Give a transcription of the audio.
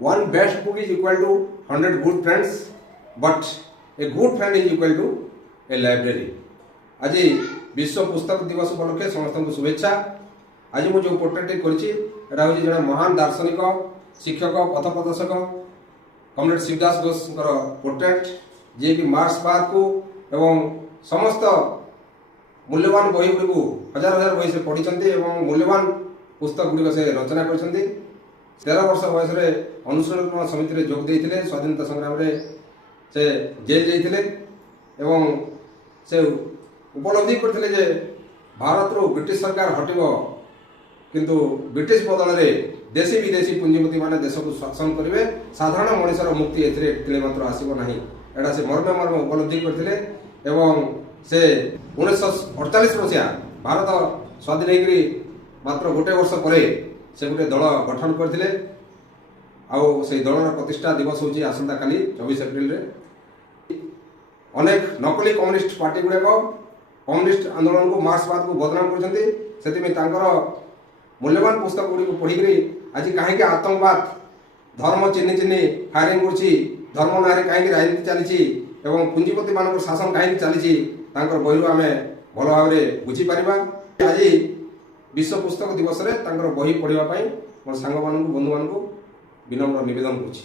one best book is equal to 100 good friends, but a good friend is equal to a library. आज विश्व पुस्तक दिवस उपलक्षे समस्त शुभेच्छा। आज मुझे जो पोर्ट्रेट कर जड़े महान दार्शनिक शिक्षक पथ प्रदर्शक कमरेड शिवदास घोष पोर्ट्रेट जी कि मार्क्सवाद को एवं समस्त मूल्यवान बही गुड़ी हजार हजार बही से पढ़ी मूल्यवान पुस्तक गुड़िक से रचना कर 13 वर्ष बयस अनुशीलन समिति में जोग देते स्वाधीनता संग्राम से जेल जाते से उपलब्धि करते जे भारत रू ब्रिटिश सरकार हटिब किंतु ब्रिटिश बदल में देशी विदेशी पुंजीपति माने देश को शासन करेंगे साधारण मनुष्यर मुक्ति एथिले मात्र आसब ना एटा से मर्म मर्म उपलब्धि करते से 1948 मसीहा भारत स्वाधीन हो मात्र गोटे वर्ष पर से गोटे दल गठन करते से दलर प्रतिष्ठा दिवस हूँ आसंता काली 24 एप्रिल अनेक नकली कम्युनिस्ट पार्टी गुड़ाक कम्युनिस्ट आंदोलन को मार्क्सवाद को बदनाम कर मूल्यवान पुस्तक गुड़ी पढ़ी आज कहीं आतंकवाद धर्म चिन्ह चिन्ह फायरिंग धर्म ना कहीं राजनीति चली पुंजीपति मान शासन कहीं चली बही आम भल भाव बुझीपर आज विश्व पुस्तक दिवस रे बही पढ़ाई मोर सांग बंधु मान विनम्र निवेदन करुँच।